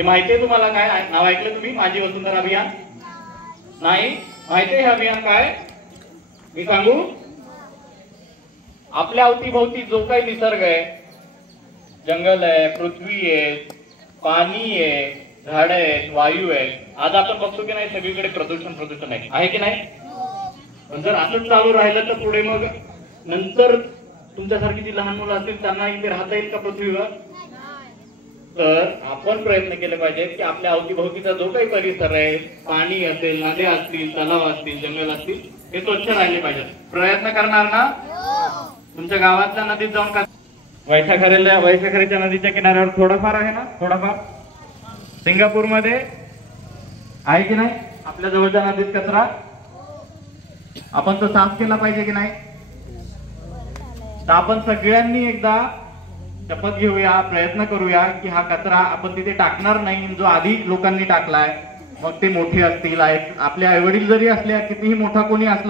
हे माहिती आहे तुम्हाला? काय नाव ऐकलं तुम्ही? माझी वसुंधरा अभियान? नाही माहिती आहे हे अभियान काय? मी सांगू? आपल्या अवतीभोवती जो काही निसर्ग आहे, जंगल आहे, पृथ्वी आहे, पाणी आहे, झाड आहेत, वायू आहे, आज आपण बघतो की नाही सगळीकडे प्रदूषण आहे की नाही? पण जर असंच चालू राहिलं तर पुढे मग नंतर तुमच्यासारखी जी लहान मुलं असतील त्यांना इथे राहता येईल का पृथ्वीवर? तर आपण प्रयत्न केले पाहिजे की आपल्या अवतीभोवतीचा जो काही परिसर आहे, पाणी असेल, नद्या असतील, तलाव असतील, जंगल असतील, हे स्वच्छ राहिले पाहिजेत. प्रयत्न करणार ना? तुमच्या गावातल्या नदीत जाऊन का? वैशाखरेच्या नदीच्या किनाऱ्यावर थोडंफार आहे ना? थोडंफार सिंगापूरमध्ये आहे की नाही? आपल्या जवळच्या नदीत कचरा आपण तो साफ केला पाहिजे की नाही? तर आपण सगळ्यांनी एकदा शपथ घेऊया, प्रयत्न करूया की हा कचरा आपण तिथे टाकणार नाही जो आधी लोकांनी टाकलाय. मग ते मोठे असतील, आपले आईवडील जरी असले, कितीही मोठा कोणी असला